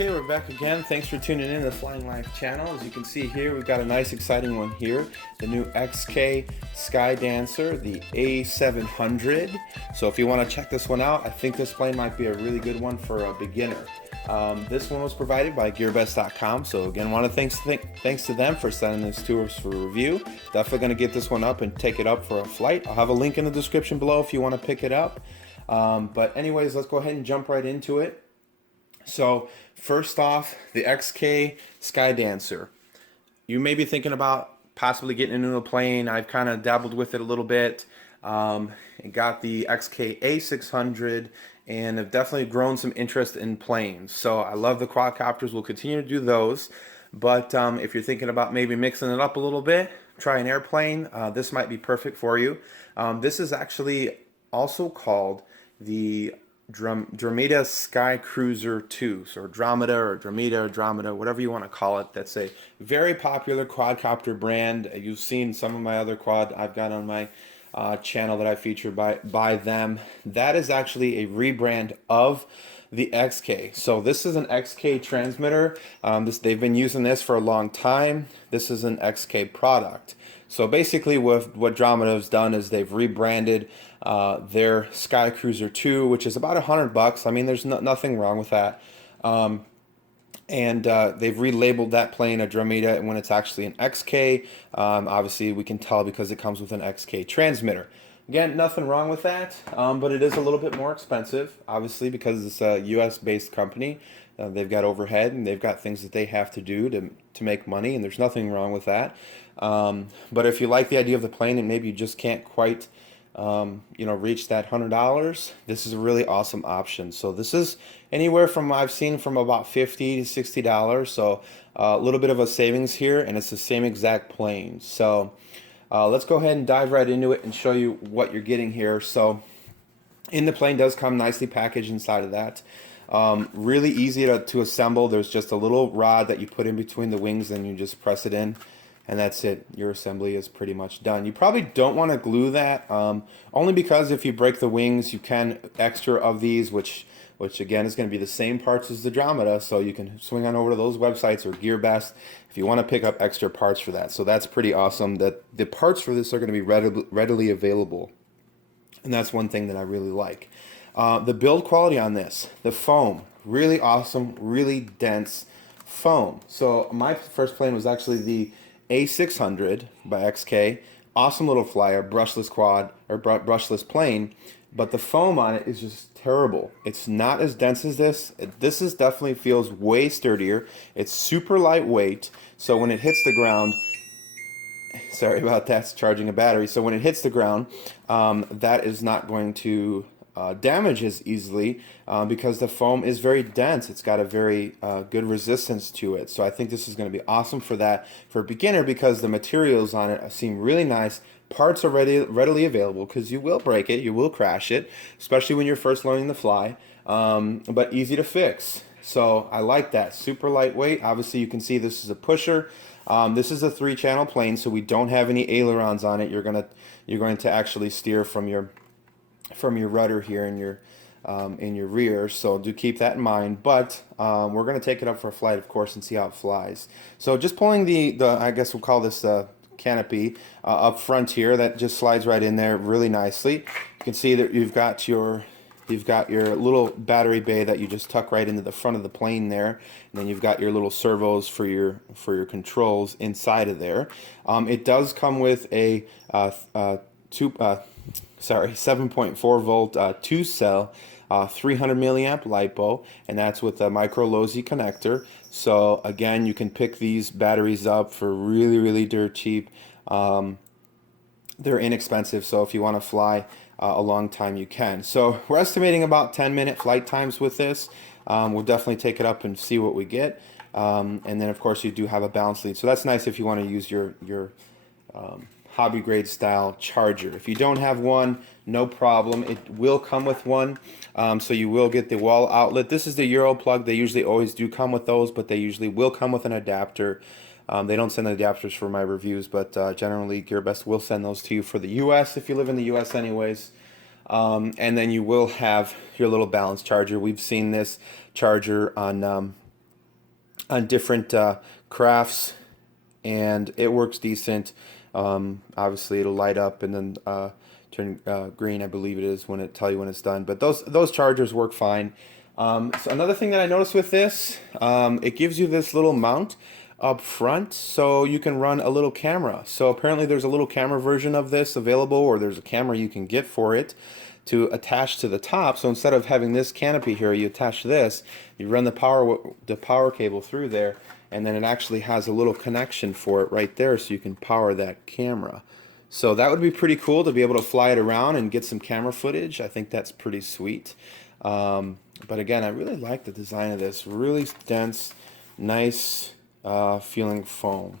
Okay, we're back again. Thanks for tuning in to the Flying Life channel. As you can see here, we've got a nice exciting one here. The new XK SKYDANCER, the A700. So if you want to check this one out, I think this plane might be a really good one for a beginner. This one was provided by gearbest.com. So again, want to thanks to them for sending this to us for review. Definitely going to get this one up and take it up for a flight. I'll have a link in the description below if you want to pick it up. But anyways, let's go ahead and jump right into it. So first off, the XK SKYDANCER. You may be thinking about possibly getting into a plane. I've kind of dabbled with it a little bit. Got the XK A600 and have definitely grown some interest in planes. So I love the quadcopters. We'll continue to do those. But if you're thinking about maybe mixing it up a little bit, try an airplane. This might be perfect for you. This is actually also called the Dramita Sky Cruiser 2, so Dramita, whatever you want to call it. That's a very popular quadcopter brand. You've seen some of my other quad I've got on my channel that I feature by them. That is actually a rebrand of the XK. So this is an XK transmitter. They've been using this for a long time. This is an XK product. So basically what Dramita has done is they've rebranded their Sky Cruiser 2, which is about $100. I mean, there's nothing wrong with that. They've relabeled that plane a Dramita when it's actually an XK. Obviously, we can tell because it comes with an XK transmitter. Again, nothing wrong with that, but it is a little bit more expensive, obviously, because it's a US-based company. They've got overhead and they've got things that they have to do to make money, and there's nothing wrong with that. But if you like the idea of the plane and maybe you just can't quite reach that $100, this is a really awesome option. So this is anywhere from, I've seen from about $50 to $60. So a little bit of a savings here, and it's the same exact plane. So let's go ahead and dive right into it and show you what you're getting here. So in the plane does come nicely packaged inside of that. Really easy to assemble. There's just a little rod that you put in between the wings and you just press it in, and that's it. Your assembly is pretty much done. You probably don't want to glue that, only because if you break the wings, you can extra of these, which again is going to be the same parts as the Dramita, so you can swing on over to those websites or Gearbest if you want to pick up extra parts for that. So that's pretty awesome that the parts for this are going to be readily available, and that's one thing that I really like. The build quality on this, the foam, really awesome, really dense foam. So my first plane was actually the A600 by XK. Awesome little flyer, brushless quad or brushless plane, but the foam on it is just terrible. It's not as dense as this. This is definitely feels way sturdier. It's super lightweight, so when it hits the ground, sorry about that, it's charging a battery. So when it hits the ground, that is not going to damage as easily because the foam is very dense. It's got a very good resistance to it. So I think this is going to be awesome for that for a beginner because the materials on it seem really nice. Parts are readily available because you will break it, you will crash it, especially when you're first learning to fly, but easy to fix. So I like that. Super lightweight. Obviously you can see this is a pusher. This is a 3-channel plane, so we don't have any ailerons on it. You're going to actually steer from your rudder here in your rear, so do keep that in mind. But we're going to take it up for a flight, of course, and see how it flies. So just pulling the I guess we'll call this canopy up front here, that just slides right in there really nicely. You can see that you've got your little battery bay that you just tuck right into the front of the plane there, and then you've got your little servos for your controls inside of there. It does come with a 7.4 volt 2-cell 300 milliamp LiPo, and that's with a micro low-Z connector. So again, you can pick these batteries up for really dirt cheap. They're inexpensive, so if you want to fly a long time, you can. So we're estimating about 10-minute flight times with this. We'll definitely take it up and see what we get. And then of course you do have a balance lead, so that's nice if you want to use your hobby grade style charger. If you don't have one, no problem. It will come with one, so you will get the wall outlet. This is the Euro plug. They usually always do come with those, but they usually will come with an adapter. They don't send adapters for my reviews, but generally Gearbest will send those to you for the US if you live in the US anyways. And then you will have your little balance charger. We've seen this charger on on different crafts, and it works decent. Obviously, it'll light up and then turn green, I believe it is, when it tell you when it's done. But those chargers work fine. So another thing that I noticed with this, it gives you this little mount up front, so you can run a little camera. So apparently there's a little camera version of this available, or there's a camera you can get for it to attach to the top. So instead of having this canopy here, you attach this, you run the power cable through there, and then it actually has a little connection for it right there, so you can power that camera. So that would be pretty cool to be able to fly it around and get some camera footage. I think that's pretty sweet. But again, I really like the design of this. Really dense, nice feeling foam.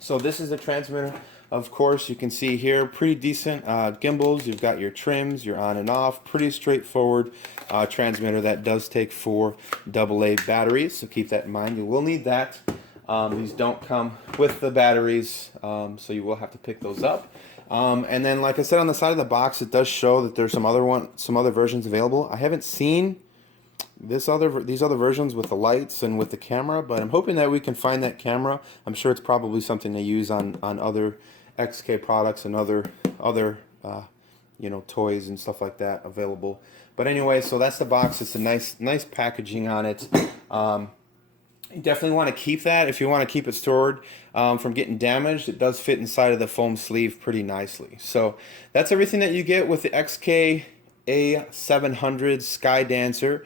So this is the transmitter. Of course, you can see here, pretty decent gimbals. You've got your trims, your on and off. Pretty straightforward transmitter that does take 4 AA batteries, so keep that in mind. You will need that. These don't come with the batteries, so you will have to pick those up. And then, like I said, on the side of the box, it does show that there's some other versions available. I haven't seen these other versions with the lights and with the camera, but I'm hoping that we can find that camera. I'm sure it's probably something they use on other XK products and other you know, toys and stuff like that available. But anyway, so that's the box. It's a nice packaging on it. You definitely want to keep that if you want to keep it stored from getting damaged. It does fit inside of the foam sleeve pretty nicely. So that's everything that you get with the XK A700 SKYDANCER.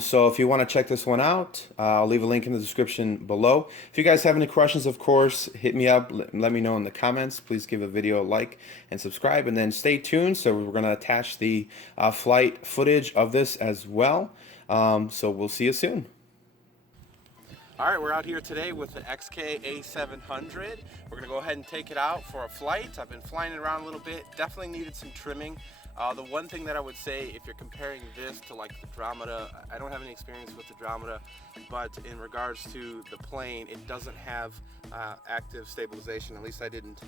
So if you want to check this one out, I'll leave a link in the description below. If you guys have any questions, of course, hit me up. Let me know in the comments. Please give a video a like and subscribe, and then stay tuned. So we're going to attach the flight footage of this as well. So we'll see you soon. All right, we're out here today with the XK A700. We're gonna go ahead and take it out for a flight. I've been flying it around a little bit. Definitely needed some trimming. The one thing that I would say, if you're comparing this to like the Dromeda, I don't have any experience with the Dromeda, but in regards to the plane, it doesn't have active stabilization. At least I didn't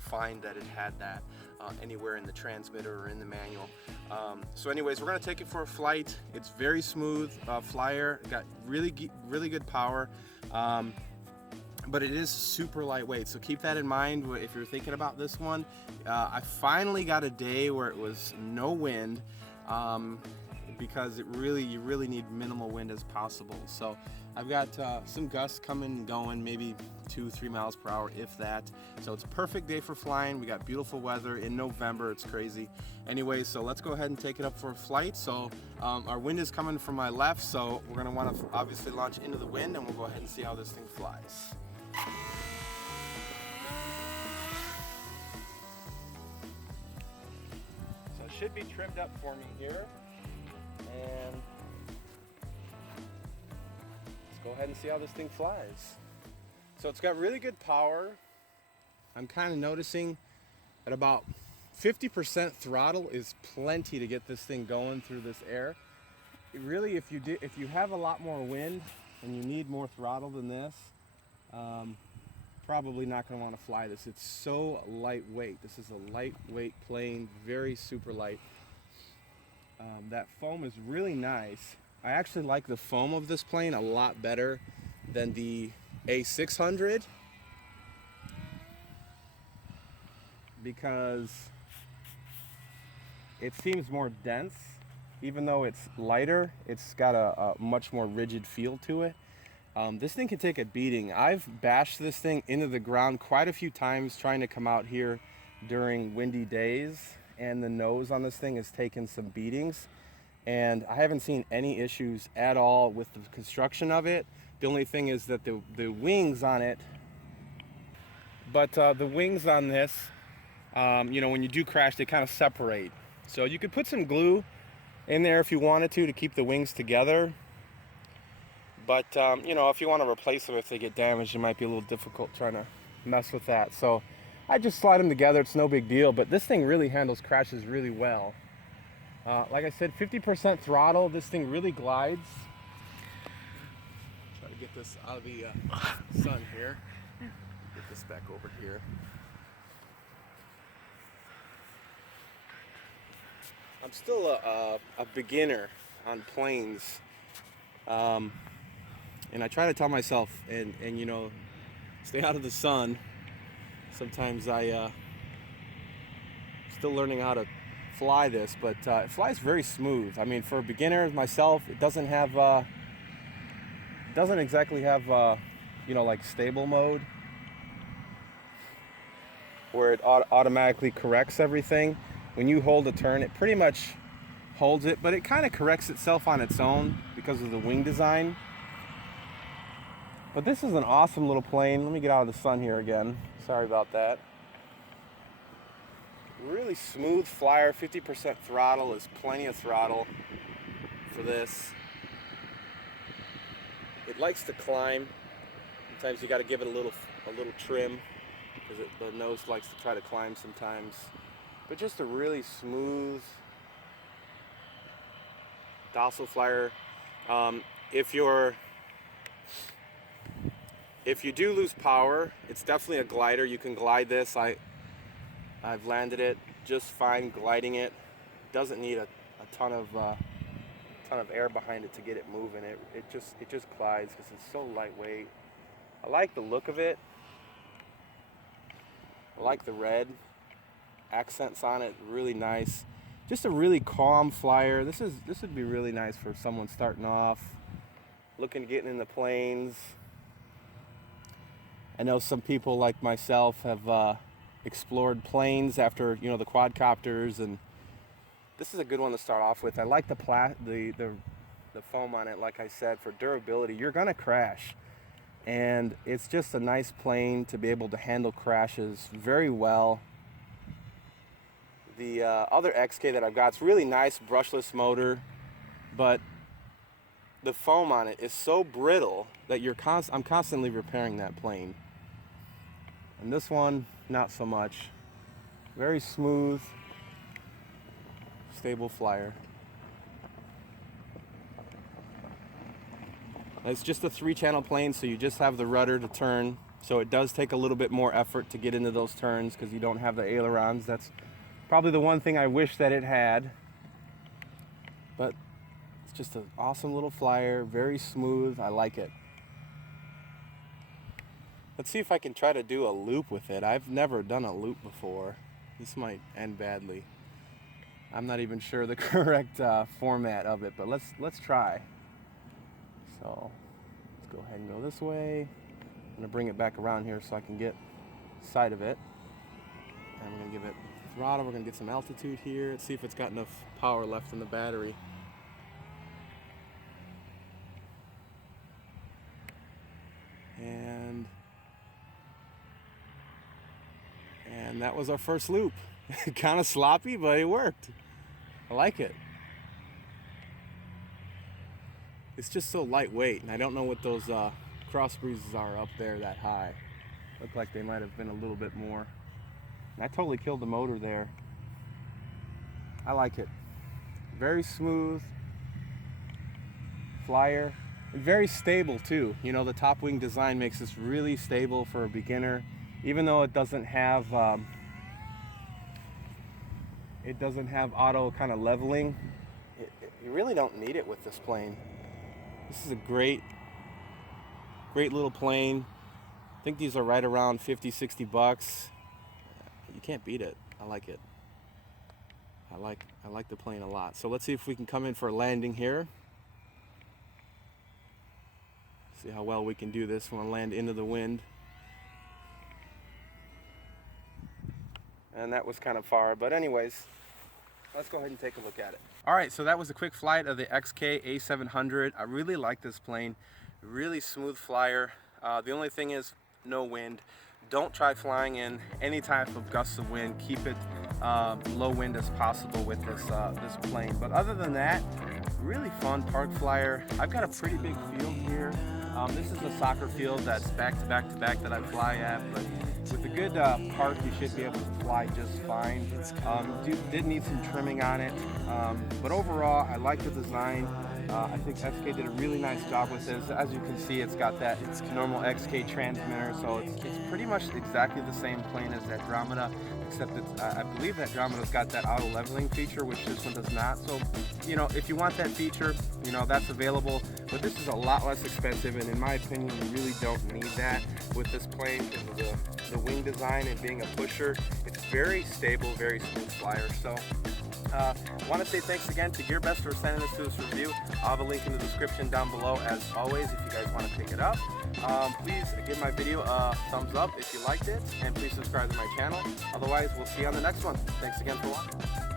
find that it had that anywhere in the transmitter or in the manual. So anyways, we're gonna take it for a flight. It's very smooth flyer. Got really good power. But it is super lightweight, so keep that in mind if you're thinking about this one. I finally got a day where it was no wind, because you really need minimal wind as possible. So I've got some gusts coming and going, maybe 2-3 miles per hour, if that. So it's a perfect day for flying. We got beautiful weather in November. It's crazy. Anyway, so let's go ahead and take it up for a flight. So our wind is coming from my left, so we're gonna wanna obviously launch into the wind, and we'll go ahead and see how this thing flies. So it should be trimmed up for me here, and let's go ahead and see how this thing flies. So it's got really good power. I'm kind of noticing at about 50% throttle is plenty to get this thing going through this air. It really, if you have a lot more wind and you need more throttle than this, probably not going to want to fly this. It's so lightweight. This is a lightweight plane, very super light. That foam is really nice. I actually like the foam of this plane a lot better than the A600, because it seems more dense. Even though it's lighter, it's got a much more rigid feel to it. This thing can take a beating. I've bashed this thing into the ground quite a few times trying to come out here during windy days, and the nose on this thing has taken some beatings, and I haven't seen any issues at all with the construction of it. The only thing is that the wings on it, but the wings on this, you know, when you do crash, they kind of separate. So you could put some glue in there if you wanted to keep the wings together. But, you know, if you want to replace them if they get damaged, it might be a little difficult trying to mess with that. So I just slide them together. It's no big deal. But this thing really handles crashes really well. Like I said, 50% throttle. This thing really glides. Try to get this out of the sun here. Get this back over here. I'm still a beginner on planes. And I try to tell myself, and you know, stay out of the sun. Sometimes I still learning how to fly this, but it flies very smooth. I mean, for a beginner myself, it doesn't exactly have you know, like stable mode where it automatically corrects everything. When you hold a turn, it pretty much holds it, but it kind of corrects itself on its own because of the wing design. But this is an awesome little plane. Let me get out of the sun here again. Sorry about that. Really smooth flyer. 50% throttle is plenty of throttle for this. It likes to climb. Sometimes you got to give it a little trim because the nose likes to try to climb sometimes. But just a really smooth, docile flyer. If you do lose power, it's definitely a glider. You can glide this. I've landed it just fine gliding it. Doesn't need a ton of air behind it to get it moving. It just glides because it's so lightweight. I like the look of it. I like the red accents on it. Really nice. Just a really calm flyer. This would be really nice for someone starting off, looking to get in the planes. I know some people like myself have explored planes after, you know, the quadcopters, and this is a good one to start off with. I like the foam on it. Like I said, for durability, you're gonna crash, and it's just a nice plane to be able to handle crashes very well. The other XK that I've got, it's really nice brushless motor, but the foam on it is so brittle that I'm constantly repairing that plane. And this one, not so much. Very smooth, stable flyer. It's just a 3-channel plane, so you just have the rudder to turn. So it does take a little bit more effort to get into those turns because you don't have the ailerons. That's probably the one thing I wish that it had. But it's just an awesome little flyer, very smooth. I like it. Let's see if I can try to do a loop with it. I've never done a loop before. This might end badly. I'm not even sure the correct format of it, but let's try. So let's go ahead and go this way. I'm gonna bring it back around here so I can get sight of it. And we're gonna give it throttle. We're gonna get some altitude here. Let's see if it's got enough power left in the battery. And that was our first loop. Kind of sloppy, but it worked. I like it. It's just so lightweight, and I don't know what those cross breezes are up there that high. Look like they might have been a little bit more. And I totally killed the motor there. I like it. Very smooth flyer. And very stable too. You know, the top wing design makes this really stable for a beginner. Even though it doesn't have auto kind of leveling, you really don't need it with this plane. This is a great little plane. I think these are right around 50-60 bucks. You can't beat it. I like it. I like the plane a lot. So let's see if we can come in for a landing here. See how well we can do this. We're gonna land into the wind. And that was kind of far, but anyways, let's go ahead and take a look at it. All right, so that was a quick flight of the XK A700. I really like this plane. Really smooth flyer. The only thing is no wind. Don't try flying in any type of gusts of wind. Keep it low wind as possible with this plane. But other than that, really fun park flyer. I've got a pretty big field here. This is a soccer field that's back to back to back that I fly at, but with a good park, you should be able to fly just fine. Did need some trimming on it, but overall, I like the design. I think SK did a really nice job with this. As you can see, it's got that it's normal XK transmitter, so it's pretty much exactly the same plane as that Andromeda, except it's I believe that Andromeda's got that auto leveling feature, which this one does not. So, you know, if you want that feature, you know, that's available. But this is a lot less expensive, and in my opinion, you really don't need that with this plane because of the wing design and being a pusher. It's very stable, very smooth flyer. So I want to say thanks again to Gearbest for sending us to this review. I'll have a link in the description down below as always if you guys want to pick it up. Please give my video a thumbs up if you liked it, and please subscribe to my channel. Otherwise, we'll see you on the next one. Thanks again for watching.